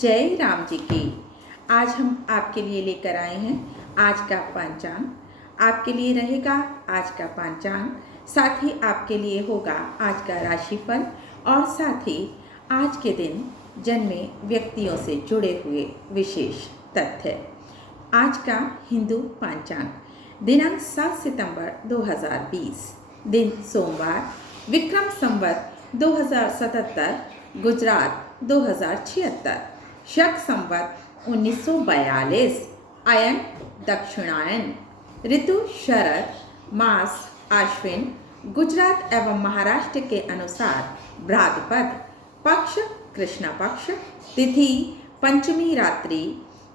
जय राम जी की। आज हम आपके लिए लेकर आए हैं आज का पंचांग। आपके लिए रहेगा आज का पंचांग, साथ ही आपके लिए होगा आज का राशिफल और साथ ही आज के दिन जन्मे व्यक्तियों से जुड़े हुए विशेष तथ्य। आज का हिंदू पंचांग, दिनांक 7 सितंबर 2020, दिन सोमवार, विक्रम संवत 2077, गुजरात 2076, शक संवत 1942, अयन दक्षिणायन, ऋतु शरद, मास आश्विन, गुजरात एवं महाराष्ट्र के अनुसार भाद्रपद, पक्ष कृष्ण पक्ष, तिथि पंचमी रात्रि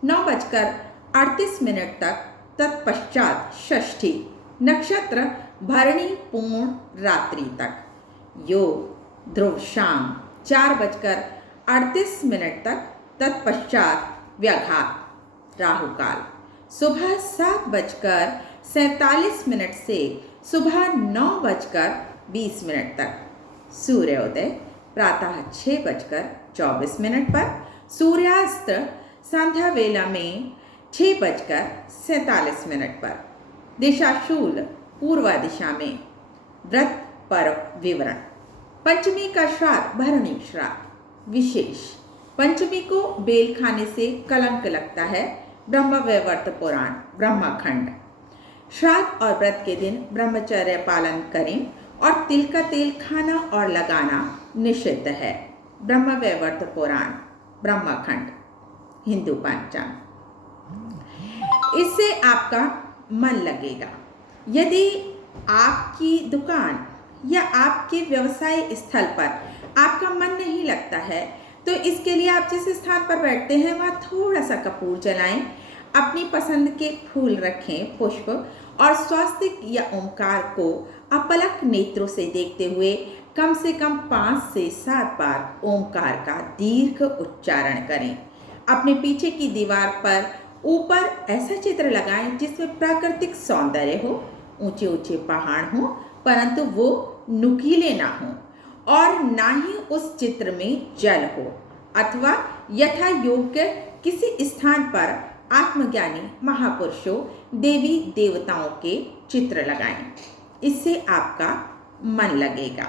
9:38 तक, तत्पश्चात षष्ठी, नक्षत्र भरणी पूर्ण रात्रि तक, योग ध्रुव शाम 4:38 तक, तत्पश्चात व्याघात, राहु काल सुबह 7:47 से सुबह 9:20 तक, सूर्योदय प्रातः 6:24 पर, सूर्यास्त संध्या वेला में 6:47 पर, दिशाशूल पूर्व दिशा में। व्रत पर्व विवरण। पंचमी का श्राद्ध भरणी श्राद्ध विशेष। पंचमी को बेल खाने से कलंक लगता है। ब्रह्म वैवर्त पुराण ब्रह्मखंड। श्राद्ध और व्रत के दिन ब्रह्मचर्य पालन करें और तिल का तेल खाना और लगाना निषिद्ध है। ब्रह्म वैवर्त पुराण ब्रह्मखंड। हिंदू पंचांग। इससे आपका मन लगेगा। यदि आपकी दुकान या आपके व्यवसाय स्थल पर आपका मन नहीं लगता है तो इसके लिए आप जिस स्थान पर बैठते हैं वहाँ थोड़ा सा कपूर जलाएं, अपनी पसंद के फूल रखें, पुष्प, और स्वास्तिक या ओंकार को अपलक नेत्रों से देखते हुए कम से कम 5 से 7 बार ओंकार का दीर्घ उच्चारण करें। अपने पीछे की दीवार पर ऊपर ऐसा चित्र लगाएं जिसमें प्राकृतिक सौंदर्य हो, ऊंचे ऊंचे पहाड़ हो परंतु वो नुकीले ना हो और ना ही उस चित्र में जल हो, अथवा यथा योग्य किसी स्थान पर आत्मज्ञानी महापुरुषों, देवी देवताओं के चित्र लगाएं। इससे आपका मन लगेगा।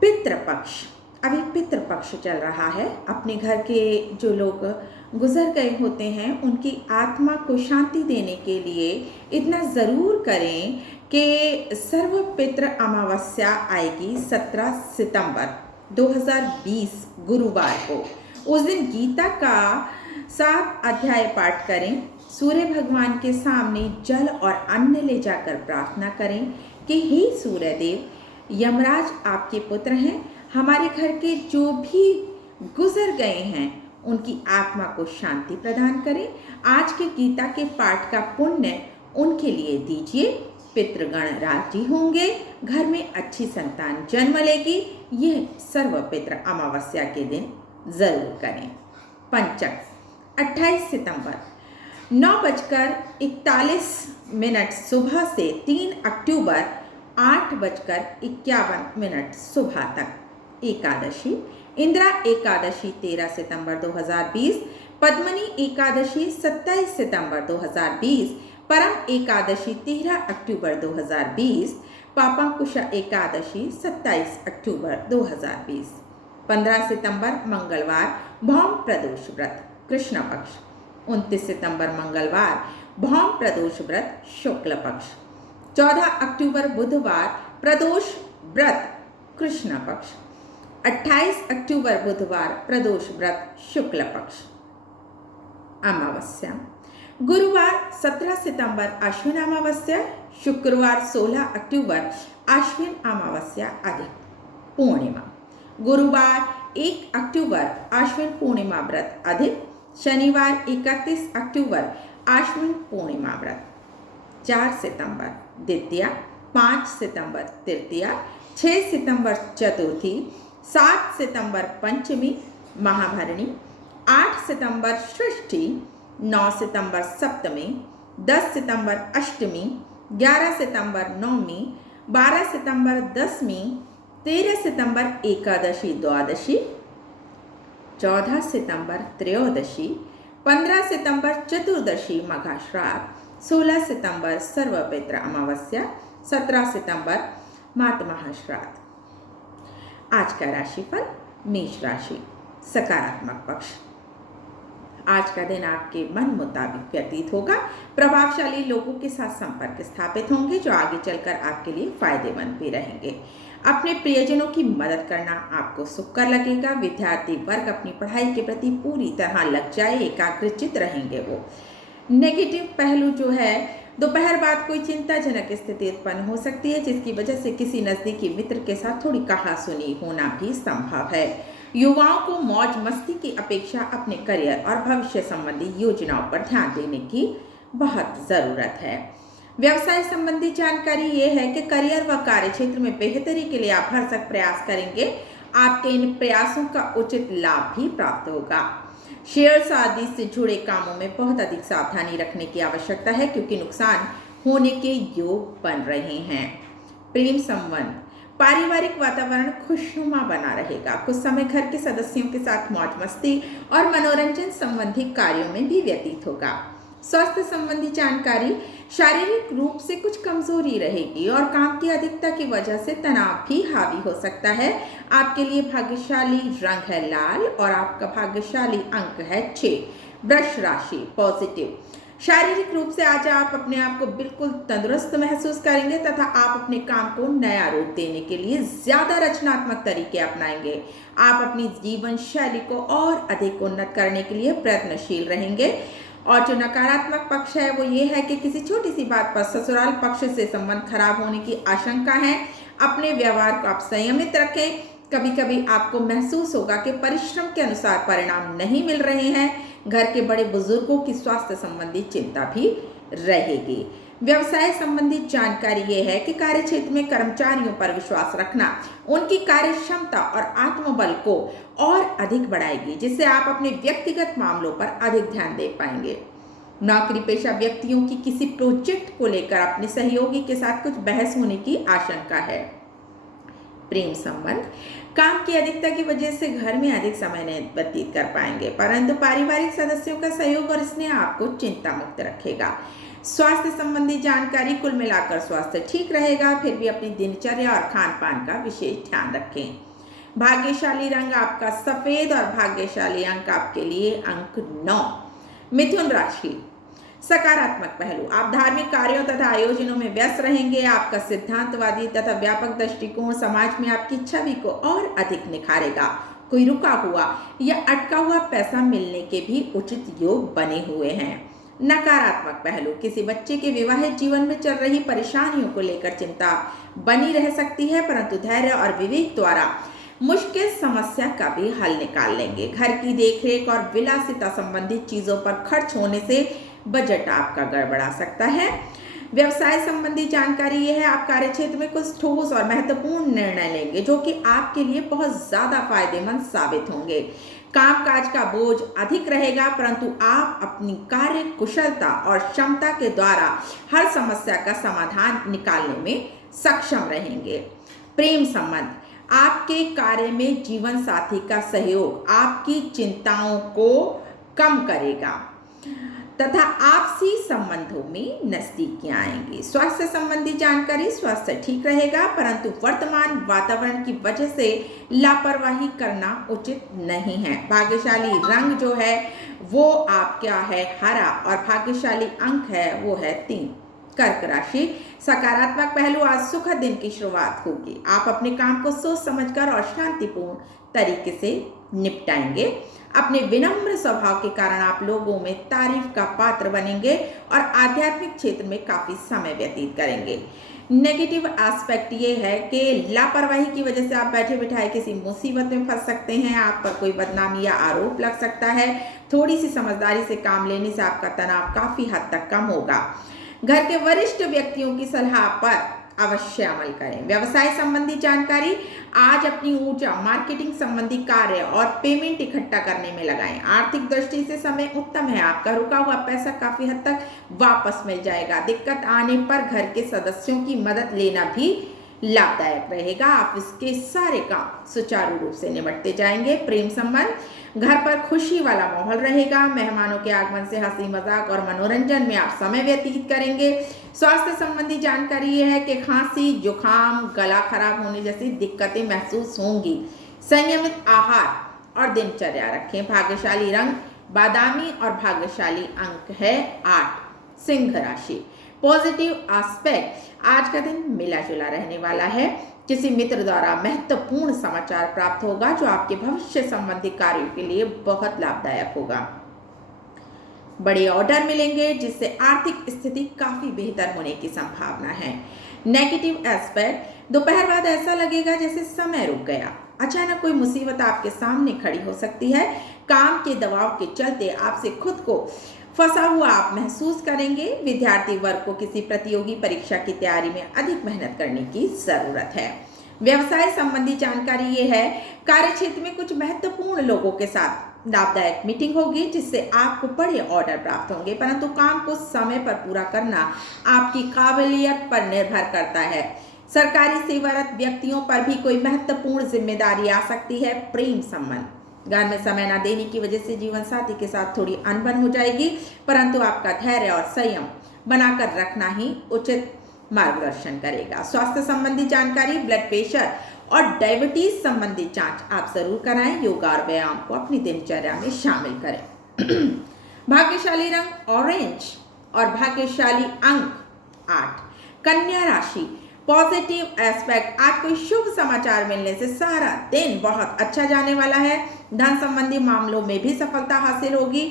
पितृपक्ष। अभी पितृपक्ष चल रहा है। अपने घर के जो लोग गुजर गए होते हैं उनकी आत्मा को शांति देने के लिए इतना ज़रूर करें कि सर्व पितृ अमावस्या आएगी 17 सितंबर 2020 गुरुवार को। उस दिन गीता का 7 अध्याय पाठ करें। सूर्य भगवान के सामने जल और अन्न ले जाकर प्रार्थना करें कि हे सूर्यदेव, यमराज आपके पुत्र हैं, हमारे घर के जो भी गुजर गए हैं उनकी आत्मा को शांति प्रदान करें। आज के गीता के पाठ का पुण्य उनके लिए दीजिए। पितृगण राजी होंगे, घर में अच्छी संतान जन्म लेगी। यह सर्व पितृ अमावस्या के दिन जरूर करें। पंचक 28 सितंबर 9:41 सुबह से 3 अक्टूबर 8:51 सुबह तक। एकादशी। इंदिरा एकादशी 13 सितंबर 2020, पद्मनी एकादशी 27 सितंबर 2020, परम एकादशी 13 अक्टूबर 2020, पापांकुशा एकादशी 27 अक्टूबर 2020। 15 सितंबर मंगलवार भौम प्रदोष व्रत कृष्ण पक्ष। 29 सितंबर मंगलवार भौम प्रदोष व्रत शुक्ल पक्ष। 14 अक्टूबर बुधवार प्रदोष व्रत कृष्ण पक्ष। 28 अक्टूबर बुधवार प्रदोष व्रत शुक्ल पक्ष। अमावस्या। गुरुवार 17 सितंबर अश्विन अमावस्या, शुक्रवार 16 अक्टूबर अश्विन अमावस्या अधिक पूर्णिमा। गुरुवार 1 अक्टूबर अश्विन पूर्णिमा व्रत अधिक, शनिवार 31 अक्टूबर अश्विन पूर्णिमा व्रत। 4 सितंबर द्वितीया, 5 सितंबर तृतीया, 6 सितंबर चतुर्थी, 7 सितंबर पंचमी महाभरणी, 8 सितंबर षष्ठी, 9 सितंबर सप्तमी, 10 सितंबर अष्टमी, 11 सितंबर नवमी, 12 सितंबर दसवीं, 13 सितंबर एकादशी द्वादशी, 14 सितंबर त्रयोदशी, 15 सितंबर चतुर्दशी मघा श्राद्ध, 16 सितंबर सर्वपित्र अमावस्या, 17 सितंबर मात महाश्राद्ध। आज का राशिफल मेष राशि, सकारात्मक पक्ष। आज का दिन आपके मन मुताबिक व्यतीत होगा। प्रभावशाली लोगों के साथ संपर्क स्थापित होंगे जो आगे चलकर आपके लिए फायदेमंद भी रहेंगे। अपने प्रियजनों की मदद करना आपको सुखकर लगेगा। विद्यार्थी वर्ग अपनी पढ़ाई के प्रति पूरी तरह लग जाए, एकाग्रचित रहेंगे वो। नेगेटिव पहलू जो है, दोपहर बाद कोई चिंताजनक स्थिति उत्पन्न हो सकती है जिसकी वजह से किसी नजदीकी मित्र के साथ थोड़ी कहासुनी होना भी संभव है। युवाओं को मौज मस्ती की अपेक्षा अपने करियर और भविष्य संबंधी योजनाओं पर ध्यान देने की बहुत जरूरत है। व्यवसाय संबंधी जानकारी ये है कि करियर व कार्य क्षेत्र में बेहतरी के लिए आप भरसक प्रयास करेंगे। आपके इन प्रयासों का उचित लाभ भी प्राप्त होगा। शेयर्स आदि से जुड़े कामों में बहुत अधिक सावधानी रखने की आवश्यकता है क्योंकि नुकसान होने के योग बन रहे हैं। प्रेम संबंध, पारिवारिक वातावरण खुशनुमा बना रहेगा। कुछ समय घर के सदस्यों के साथ मौज मस्ती और मनोरंजन संबंधी कार्यों में भी व्यतीत होगा। स्वास्थ्य संबंधी जानकारी, शारीरिक रूप से कुछ कमजोरी रहेगी और काम की अधिकता की वजह से तनाव भी हावी हो सकता है। आपके लिए भाग्यशाली रंग है लाल और आपका भाग्यशाली अंक है 6। वृष राशि, पॉजिटिव। शारीरिक रूप से आज आप अपने आप को बिल्कुल तंदुरुस्त महसूस करेंगे तथा आप अपने काम को नया रूप देने के लिए ज्यादा रचनात्मक तरीके अपनाएंगे। आप अपनी जीवन शैली को और अधिक उन्नत करने के लिए प्रयत्नशील रहेंगे। और जो नकारात्मक पक्ष है वो ये है कि किसी छोटी सी बात पर ससुराल पक्ष से संबंध खराब होने की आशंका है। अपने व्यवहार को आप संयमित रखें। कभी कभी आपको महसूस होगा कि परिश्रम के अनुसार परिणाम नहीं मिल रहे हैं। घर के बड़े बुजुर्गों की स्वास्थ्य संबंधी चिंता भी रहेगी। व्यवसाय संबंधी जानकारी ये है कि कार्य क्षेत्र में कर्मचारियों पर विश्वास रखना उनकी कार्य क्षमता और आत्मबल को और अधिक बढ़ाएगी जिससे आप अपने व्यक्तिगत मामलों पर अधिक ध्यान दे पाएंगे। नौकरी पेशा व्यक्तियों की किसी प्रोजेक्ट को लेकर अपने सहयोगी के साथ कुछ बहस होने की आशंका है। प्रेम संबंध, काम की अधिकता की वजह से घर में अधिक समय नहीं व्यतीत कर पाएंगे परंतु पारिवारिक सदस्यों का सहयोग और स्नेह आपको चिंता मुक्त रखेगा। स्वास्थ्य संबंधी जानकारी, कुल मिलाकर स्वास्थ्य ठीक रहेगा, फिर भी अपनी दिनचर्या और खान पान का विशेष ध्यान रखें। भाग्यशाली रंग आपका सफेद और भाग्यशाली अंक आपके लिए अंक 9। मिथुन राशि, सकारात्मक पहलू, आप धार्मिक कार्यों तथा आयोजनों में व्यस्त रहेंगे। आपका सिद्धांतवादी तथा व्यापक दृष्टिकोण समाज में आपकी छवि को और अधिक निखारेगा। कोई रुका हुआ या अटका हुआ पैसा मिलने के भी उचित योग बने हुए हैं। नकारात्मक पहलू, किसी बच्चे के विवाहित जीवन में चल रही परेशानियों को लेकर चिंता बनी रह सकती है परंतु धैर्य और विवेक द्वारा मुश्किल समस्या का भी हल निकाल लेंगे। घर की देखरेख और विलासिता संबंधित चीजों पर खर्च होने से बजट आपका गड़बड़ा सकता है। व्यवसाय संबंधी जानकारी यह है, आप कार्य क्षेत्र में कुछ ठोस और महत्वपूर्ण निर्णय लेंगे जो कि आपके लिए बहुत ज्यादा फायदेमंद साबित होंगे। कामकाज का बोझ अधिक रहेगा परंतु आप अपनी कार्य कुशलता और क्षमता के द्वारा हर समस्या का समाधान निकालने में सक्षम रहेंगे। प्रेम संबंध, आपके कार्य में जीवन साथी का सहयोग आपकी चिंताओं को कम करेगा तथा आपसी संबंधों में नजदीकियां आएंगी। स्वास्थ्य संबंधी जानकारी, स्वास्थ्य ठीक रहेगा परंतु वर्तमान वातावरण की वजह से लापरवाही करना उचित नहीं है। भाग्यशाली रंग जो है वो आपका है हरा और भाग्यशाली अंक है वो है 3। कर्क राशि, सकारात्मक पहलू, आज सुखद दिन की शुरुआत होगी। आप अपने काम को सोच समझकर और शांतिपूर्ण तरीके से निपटाएंगे। अपने विनम्र स्वभाव के कारण आप लोगों में तारीफ का पात्र बनेंगे और आध्यात्मिक क्षेत्र में काफी समय व्यतीत करेंगे। नेगेटिव एस्पेक्ट ये है कि लापरवाही की वजह से आप बैठे बिठाए किसी मुसीबत में फंस सकते हैं। आप पर कोई बदनामी या आरोप लग सकता है। थोड़ी सी समझदारी से काम लेने से आपका तनाव काफी हद तक कम होगा। घर के वरिष्ठ व्यक्तियों की सलाह पर अवश्य अमल करें। व्यवसाय संबंधी जानकारी, आज अपनी ऊर्जा मार्केटिंग संबंधी कार्य और पेमेंट इकट्ठा करने में लगाएं। आर्थिक दृष्टि से समय उत्तम है। आपका रुका हुआ पैसा काफी हद तक वापस मिल जाएगा। दिक्कत आने पर घर के सदस्यों की मदद लेना भी लाभदायक रहेगा। आप इसके सारे काम सुचारू रूप से निपटते जाएंगे। प्रेम संबंध, घर पर खुशी वाला माहौल रहेगा। मेहमानों के आगमन से हंसी मजाक और मनोरंजन में आप समय व्यतीत करेंगे। स्वास्थ्य संबंधी जानकारी ये है कि खांसी, जुकाम, गला खराब होने जैसी दिक्कतें महसूस होंगी। संयमित आहार और दिनचर्या रखें। भाग्यशाली रंग बादामी और भाग्यशाली अंक है 8। सिंह राशि, पॉजिटिव एस्पेक्ट, आज का दिन मिला जुला रहने वाला है। किसी मित्र द्वारा महत्वपूर्ण समाचार प्राप्त होगा जो आपके भविष्य संबंधी कार्यों के लिए बहुत लाभदायक होगा। बड़े ऑर्डर मिलेंगे जिससे आर्थिक स्थिति काफी बेहतर होने की संभावना है। नेगेटिव एस्पेक्ट, दोपहर बाद ऐसा लगेगा जैसे समय रुक गया। अचानक कोई मुसीबत आपके सामने खड़ी हो सकती है। काम के दबाव के चलते आपसे खुद को फंसा हुआ आप महसूस करेंगे। विद्यार्थी वर्ग को किसी प्रतियोगी परीक्षा की तैयारी में अधिक मेहनत करने की जरूरत है। व्यवसाय संबंधी जानकारी ये है, कार्य क्षेत्र में कुछ महत्वपूर्ण लोगों के साथ लाभदायक मीटिंग होगी जिससे आपको बड़े ऑर्डर प्राप्त होंगे, परंतु काम को समय पर पूरा करना आपकी काबिलियत पर निर्भर करता है। सरकारी सेवारत व्यक्तियों पर भी कोई महत्वपूर्ण जिम्मेदारी आ सकती है। प्रेम संबंध, घर में समय न देने की वजह से जीवन साथी के साथ थोड़ी अनबन हो जाएगी, परंतु आपका धैर्य और संयम बनाकर रखना ही उचित मार्गदर्शन करेगा। स्वास्थ्य संबंधी जानकारी, ब्लड प्रेशर और डायबिटीज संबंधी जांच आप जरूर कराएं। योगा और व्यायाम को अपनी दिनचर्या में शामिल करें। भाग्यशाली रंग ऑरेंज और भाग्यशाली अंक 8। कन्या राशि, पॉजिटिव एस्पेक्ट, आज कोई शुभ समाचार मिलने से सारा दिन बहुत अच्छा जाने वाला है। धन संबंधी मामलों में भी सफलता हासिल होगी।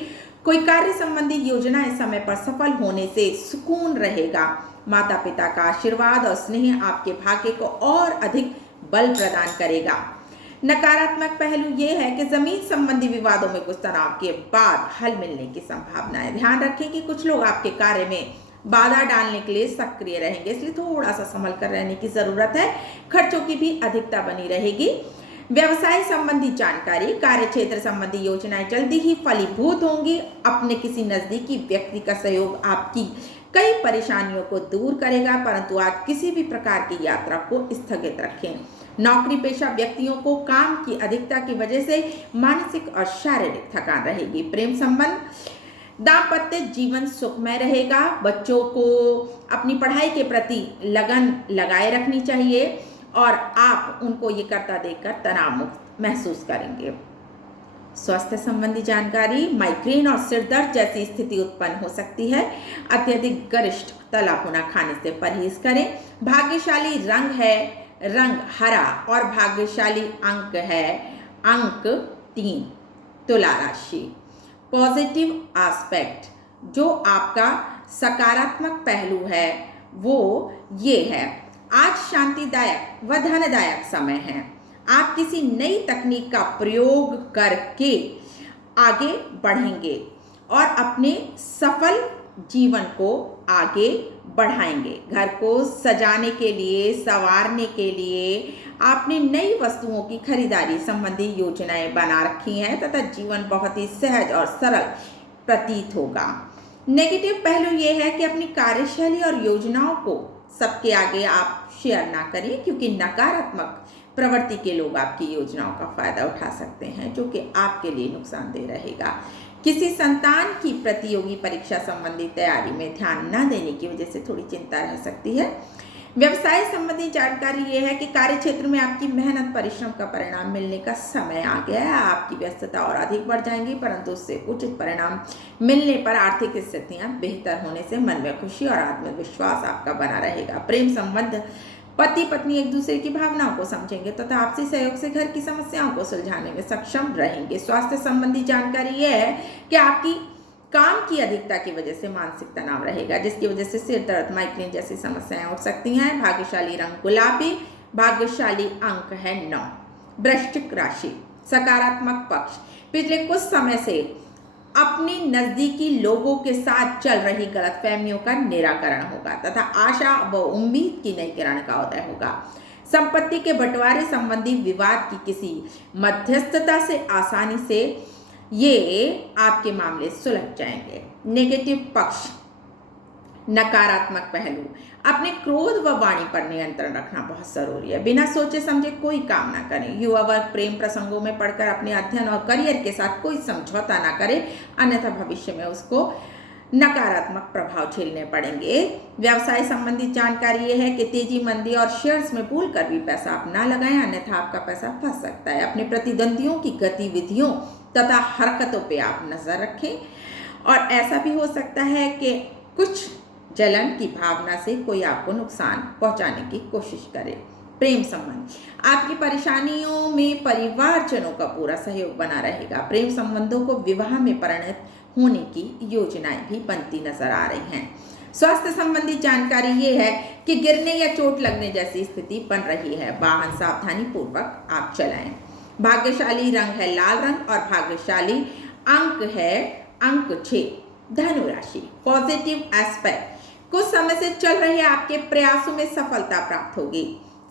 कोई कार्य संबंधी योजनाएं समय पर सफल होने से सुकून रहेगा। माता पिता का आशीर्वाद और स्नेह आपके भाग्य को और अधिक बल प्रदान करेगा। नकारात्मक पहलू यह है कि जमीन संबंधी विवादों में कुछ तनाव के बाद हल मिलने की संभावना है। ध्यान रखें कि कुछ लोग आपके कार्य में बाधा डालने के लिए सक्रिय रहेंगे, इसलिए थोड़ा सा संभल कर रहने की जरूरत है। खर्चों की भी अधिकता बनी रहेगी। व्यवसाय संबंधी जानकारी, कार्य क्षेत्र संबंधी योजनाएं जल्दी ही फलीभूत होंगी। अपने किसी नजदीकी व्यक्ति का सहयोग आपकी कई परेशानियों को दूर करेगा, परंतु आज किसी भी प्रकार की यात्रा को स्थगित रखें। नौकरी पेशा व्यक्तियों को काम की अधिकता की वजह से मानसिक और शारीरिक थकान रहेगी। प्रेम संबंध, दाम्पत्य जीवन सुखमय रहेगा। बच्चों को अपनी पढ़ाई के प्रति लगन लगाए रखनी चाहिए और आप उनको ये करता देखकर तनाव मुक्त महसूस करेंगे। स्वास्थ्य संबंधी जानकारी, माइग्रेन और सिर दर्द जैसी स्थिति उत्पन्न हो सकती है। अत्यधिक गरिष्ठ तला भुना खाने से परहेज करें। भाग्यशाली रंग है रंग हरा और भाग्यशाली अंक है अंक 3। तुला राशि, पॉजिटिव एस्पेक्ट, जो आपका सकारात्मक पहलू है वो ये है, आज शांतिदायक व धनदायक समय है। आप किसी नई तकनीक का प्रयोग करके आगे बढ़ेंगे और अपने सफल जीवन को आगे बढ़ाएंगे। घर को सजाने के लिए, संवारने के लिए आपने नई वस्तुओं की खरीदारी संबंधी योजनाएं बना रखी हैं तथा जीवन बहुत ही सहज और सरल प्रतीत होगा। नेगेटिव पहलू यह है कि अपनी कार्यशैली और योजनाओं को सबके आगे आप शेयर ना करें, क्योंकि नकारात्मक प्रवृत्ति के लोग आपकी योजनाओं का फायदा उठा सकते हैं, जो कि आपके लिए नुकसानदेह रहेगा। किसी संतान की प्रतियोगी परीक्षा संबंधी तैयारी में ध्यान न देने की वजह से थोड़ी चिंता रह सकती है। व्यवसाय संबंधी जानकारी यह है कि कार्य क्षेत्र में आपकी मेहनत परिश्रम का परिणाम मिलने का समय आ गया है। आपकी व्यस्तता और अधिक बढ़ जाएंगी, परंतु उससे उचित परिणाम मिलने पर आर्थिक स्थितियां बेहतर होने से मन में खुशी और आत्मविश्वास आपका बना रहेगा। प्रेम संबंध, पति पत्नी एक दूसरे की भावनाओं को समझेंगे तथा आपसी सहयोग से घर की समस्याओं को सुलझाने में सक्षम रहेंगे। स्वास्थ्य संबंधी जानकारी यह है कि आपकी काम की अधिकता की वजह से मानसिक तनाव रहेगा, जिसकी वजह से सिर दर्द, माइग्रेन जैसी समस्याएं उठ सकती हैं। भाग्यशाली रंग गुलाबी, भाग्यशाली अंक है 9। वृश्चिक राशि, सकारात्मक पक्ष, पिछले कुछ समय से अपने नजदीकी लोगों के साथ चल रही गलतफहमियों का निराकरण होगा तथा आशा व उम्मीद की नई किरण का उदय होगा। संपत्ति के बंटवारे संबंधी विवाद की किसी मध्यस्थता से आसानी से ये आपके मामले सुलझ जाएंगे। नेगेटिव पक्ष, नकारात्मक पहलू, अपने क्रोध व वाणी पर नियंत्रण रखना बहुत जरूरी है। बिना सोचे समझे कोई काम ना करें। युवा वर्ग प्रेम प्रसंगों में पढ़कर अपने अध्ययन और करियर के साथ कोई समझौता ना करे, अन्यथा भविष्य में उसको नकारात्मक प्रभाव झेलने पड़ेंगे। व्यवसाय संबंधी जानकारी यह है कि तेजी मंदी और शेयर्स में भूल कर भी पैसा आप ना लगाएं, अन्यथा आपका पैसा फंस सकता है। अपने प्रतिद्वंदियों की गतिविधियों तथा हरकतों पे आप नजर रखें, और ऐसा भी हो सकता है कि कुछ जलन की भावना से कोई आपको नुकसान पहुंचाने की कोशिश करे। प्रेम संबंध, आपकी परेशानियों में परिवारजनों का पूरा सहयोग बना रहेगा। प्रेम संबंधों को विवाह में परिणत होने की योजनाएं भी बनती नजर आ रही हैं। स्वास्थ्य संबंधी जानकारी ये है कि गिरने या चोट लगने जैसी स्थिति बन रही है। वाहन सावधानी पूर्वक आप चलाएं। भाग्यशाली रंग है लाल रंग और भाग्यशाली अंक है अंक 6। धनु राशि, पॉजिटिव एस्पेक्ट, कुछ समय से चल रहे आपके प्रयासों में सफलता प्राप्त होगी।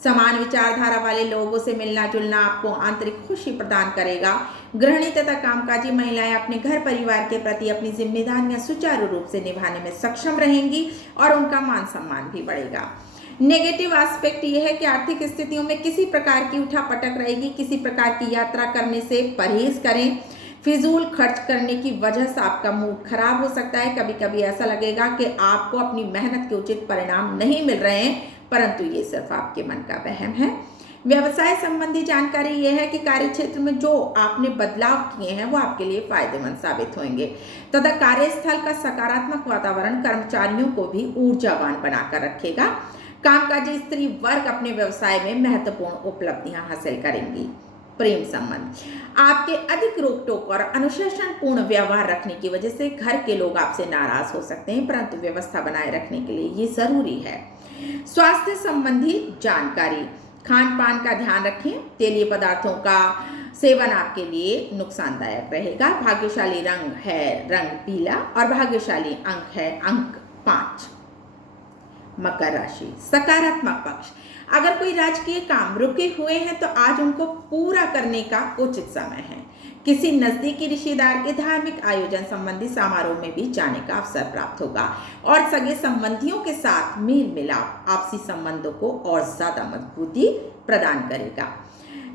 समान विचारधारा वाले लोगों से मिलना जुलना आपको आंतरिक खुशी प्रदान करेगा। गृहिणी तथा कामकाजी महिलाएं अपने घर परिवार के प्रति अपनी जिम्मेदारियां सुचारू रूप से निभाने में सक्षम रहेंगी और उनका मान सम्मान भी बढ़ेगा। नेगेटिव एस्पेक्ट यह है कि आर्थिक स्थितियों में किसी प्रकार की उठापटक रहेगी। किसी प्रकार की यात्रा करने से परहेज करें। फिजूल खर्च करने की वजह से आपका मूड खराब हो सकता है। कभी कभी ऐसा लगेगा कि आपको अपनी मेहनत के उचित परिणाम नहीं मिल रहे हैं, परंतु ये सिर्फ आपके मन का वहम है। व्यवसाय संबंधी जानकारी यह है कि कार्य क्षेत्र में जो आपने बदलाव किए हैं वो आपके लिए फायदेमंद साबित होंगे तथा कार्यस्थल का सकारात्मक वातावरण कर्मचारियों को भी ऊर्जावान बनाकर रखेगा। कामकाजी स्त्री वर्ग अपने व्यवसाय में महत्वपूर्ण उपलब्धियां हासिल करेंगी। प्रेम संबंध, आपके अधिक रोक टोक और अनुशासनपूर्ण व्यवहार रखने की वजह से घर के लोग आपसे नाराज हो सकते हैं, परंतु व्यवस्था बनाए रखने के लिए ये जरूरी है। स्वास्थ्य संबंधी जानकारी, खान पान का ध्यान रखें। तेलीय पदार्थों का सेवन आपके लिए नुकसानदायक रहेगा। भाग्यशाली रंग है रंग पीला और भाग्यशाली अंक है अंक 5। मकर राशि, सकारात्मक पक्ष, अगर कोई राजकीय काम रुके हुए हैं तो आज उनको पूरा करने का उचित समय है। किसी नजदीकी रिश्तेदार के धार्मिक आयोजन संबंधी समारोह में भी जाने का अवसर प्राप्त होगा और सगे संबंधियों के साथ मेल मिलाप आपसी संबंधों को और ज्यादा मजबूती प्रदान करेगा।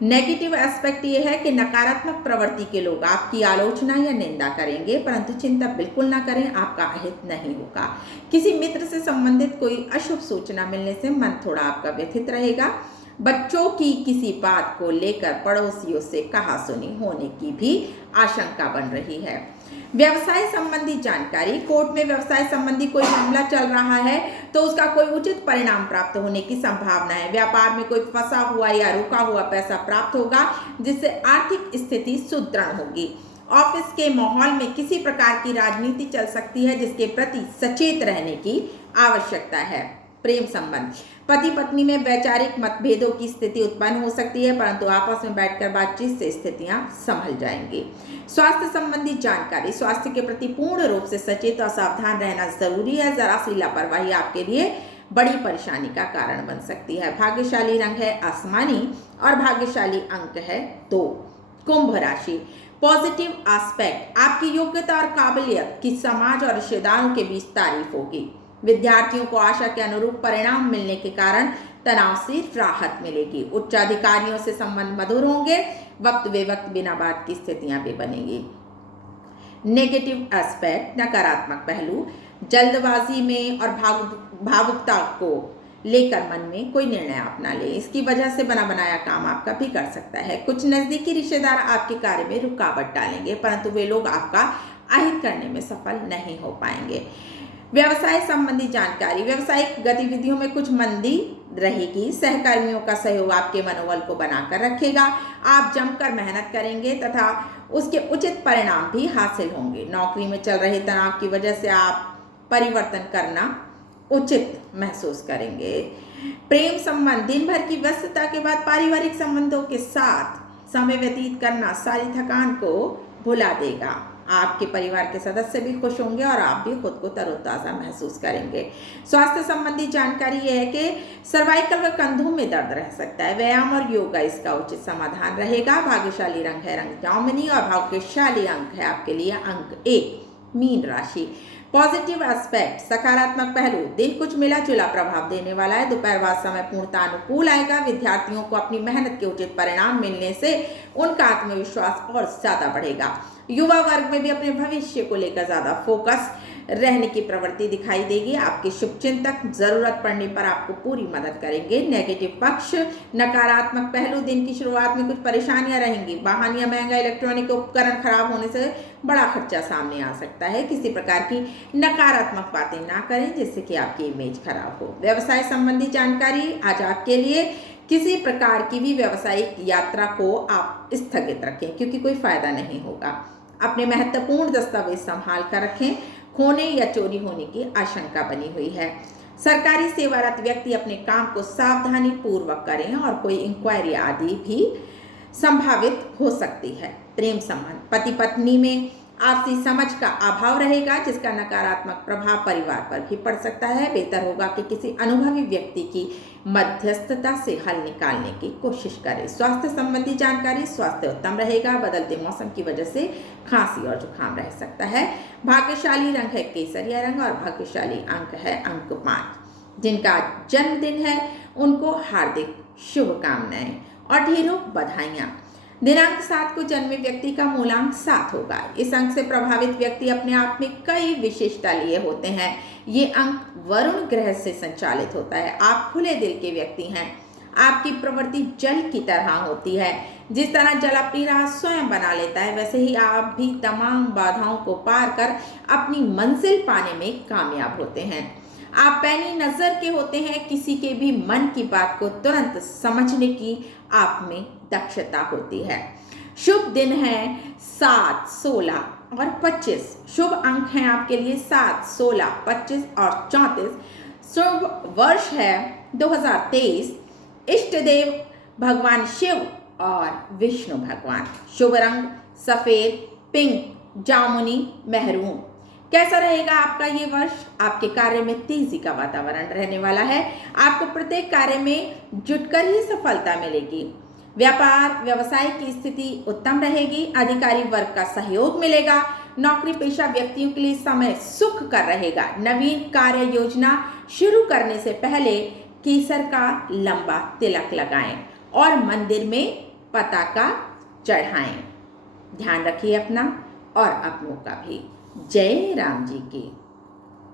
नेगेटिव एस्पेक्ट ये है कि नकारात्मक प्रवृत्ति के लोग आपकी आलोचना या निंदा करेंगे, परंतु चिंता बिल्कुल ना करें, आपका अहित नहीं होगा। किसी मित्र से संबंधित कोई अशुभ सूचना मिलने से मन थोड़ा आपका व्यथित रहेगा। बच्चों की किसी बात को लेकर पड़ोसियों से कहासुनी होने की भी आशंका बन रही है। व्यवसाय संबंधी जानकारी, कोर्ट में व्यवसाय संबंधी कोई मामला चल रहा है तो उसका कोई उचित परिणाम प्राप्त होने की संभावना है। व्यापार में कोई फंसा हुआ या रुका हुआ पैसा प्राप्त होगा जिससे आर्थिक स्थिति सुदृढ़ होगी। ऑफिस के माहौल में किसी प्रकार की राजनीति चल सकती है जिसके प्रति सचेत रहने की आवश्यकता है। प्रेम संबंध, पति पत्नी में वैचारिक मतभेदों की स्थिति उत्पन्न हो सकती है, परंतु आपस में बैठकर बातचीत से स्थितियां संभल जाएंगी। स्वास्थ्य संबंधी जानकारी, स्वास्थ्य के प्रति पूर्ण रूप से सचेत और सावधान रहना जरूरी है। जरा सी लापरवाही आपके लिए बड़ी परेशानी का कारण बन सकती है। भाग्यशाली रंग है आसमानी और भाग्यशाली अंक है 2। कुंभ राशि, पॉजिटिव एस्पेक्ट, आपकी योग्यता और काबिलियत की समाज और रिश्तेदारों के बीच तारीफ होगी। विद्यार्थियों को आशा के अनुरूप परिणाम मिलने के कारण तनाव से राहत मिलेगी। उच्च अधिकारियों से संबंध मधुर होंगे। वक्त बेवक्त बिना बात की स्थितियां भी बनेंगी। नेगेटिव एस्पेक्ट, नकारात्मक पहलू, जल्दबाजी में और भावुकता को लेकर मन में कोई निर्णय अपना ले, इसकी वजह से बना बनाया काम आपका भी कर सकता है। कुछ नजदीकी रिश्तेदार आपके कार्य में रुकावट डालेंगे, परंतु वे लोग आपका अहित करने में सफल नहीं हो पाएंगे। व्यवसाय संबंधी जानकारी, व्यावसायिक गतिविधियों में कुछ मंदी रहेगी। सहकर्मियों का सहयोग आपके मनोबल को बनाकर रखेगा। आप जमकर मेहनत करेंगे तथा उसके उचित परिणाम भी हासिल होंगे। नौकरी में चल रहे तनाव की वजह से आप परिवर्तन करना उचित महसूस करेंगे। प्रेम संबंध, दिन भर की व्यस्तता के बाद पारिवारिक संबंधों के साथ समय व्यतीत करना सारी थकान को भुला देगा। आपके परिवार के सदस्य भी खुश होंगे और आप भी खुद को तरोताज़ा महसूस करेंगे। स्वास्थ्य संबंधी जानकारी यह है कि सर्वाइकल व कंधों में दर्द रह सकता है। व्यायाम और योगा इसका उचित समाधान रहेगा। भाग्यशाली रंग है रंग जामुनी और भाग्यशाली अंक है आपके लिए अंक 1। मीन राशि, पॉजिटिव एस्पेक्ट, सकारात्मक पहलू, दिन कुछ मिला जुला प्रभाव देने वाला है। दोपहर बाद समय पूर्णतः अनुकूल आएगा। विद्यार्थियों को अपनी मेहनत के उचित परिणाम मिलने से उनका आत्मविश्वास और ज्यादा बढ़ेगा। युवा वर्ग में भी अपने भविष्य को लेकर ज्यादा फोकस रहने की प्रवृत्ति दिखाई देगी। आपके शुभचिंतक जरूरत पड़ने पर आपको पूरी मदद करेंगे। नेगेटिव पक्ष, नकारात्मक पहलू, दिन की शुरुआत में कुछ परेशानियां रहेंगी। वाहन या महंगा इलेक्ट्रॉनिक उपकरण खराब होने से बड़ा खर्चा सामने आ सकता है। किसी प्रकार की नकारात्मक बातें ना करें जिससे कि आपकी इमेज खराब हो। व्यवसाय संबंधी जानकारी, आज आपके लिए किसी प्रकार की भी व्यावसायिक यात्रा को आप स्थगित रखें क्योंकि कोई फायदा नहीं होगा। अपने महत्वपूर्ण दस्तावेज संभाल कर रखें, खोने या चोरी होने की आशंका बनी हुई है। सरकारी सेवारत व्यक्ति अपने काम को सावधानी पूर्वक करें और कोई इंक्वायरी आदि भी संभावित हो सकती है। प्रेम संबंध, पति पत्नी में आपसी समझ का अभाव रहेगा जिसका नकारात्मक प्रभाव परिवार पर भी पड़ सकता है। बेहतर होगा कि किसी अनुभवी व्यक्ति की मध्यस्थता से हल निकालने की कोशिश करें। स्वास्थ्य संबंधी जानकारी, स्वास्थ्य उत्तम रहेगा। बदलते मौसम की वजह से खांसी और जुकाम रह सकता है। भाग्यशाली रंग है केसरिया रंग और भाग्यशाली अंक है अंक 5। जिनका जन्मदिन है उनको हार्दिक शुभकामनाएं और ढेरों बधाइयां। दिनांक 7 को जन्मे व्यक्ति का मूलांक 7 होगा। इस अंक से प्रभावित व्यक्ति अपने आप में कई विशेषता लिए होते हैं। ये अंक वरुण ग्रह से संचालित होता है। आप खुले दिल के व्यक्ति हैं। आपकी प्रवृत्ति जल की तरह होती है। जिस तरह जल अपनी राह स्वयं बना लेता है वैसे ही आप भी तमाम बाधाओं को पार कर अपनी मंजिल पाने में कामयाब होते हैं। आप पैनी नजर के होते हैं। किसी के भी मन की बात को तुरंत समझने की आप में दक्षता होती है। शुभ दिन है 7, 16 और 25। शुभ अंक हैं आपके लिए 7, 16, 25 और 34। शुभ वर्ष है 2023। इष्ट देव भगवान शिव और विष्णु भगवान। शुभ रंग सफेद, पिंक, जामुनी, मेहरून। कैसा रहेगा आपका ये वर्ष? आपके कार्य में तेजी का वातावरण रहने वाला है। आपको प्रत्येक कार्य में जुटकर ही सफलता मिलेगी। व्यापार व्यवसाय की स्थिति उत्तम रहेगी। अधिकारी वर्ग का सहयोग मिलेगा। नौकरी पेशा व्यक्तियों के लिए समय सुख कर रहेगा। नवीन कार्य योजना शुरू करने से पहले केसर का लंबा तिलक लगाएं और मंदिर में पताका चढ़ाएं। ध्यान रखिए अपना और अपनों का भी। जय राम जी की।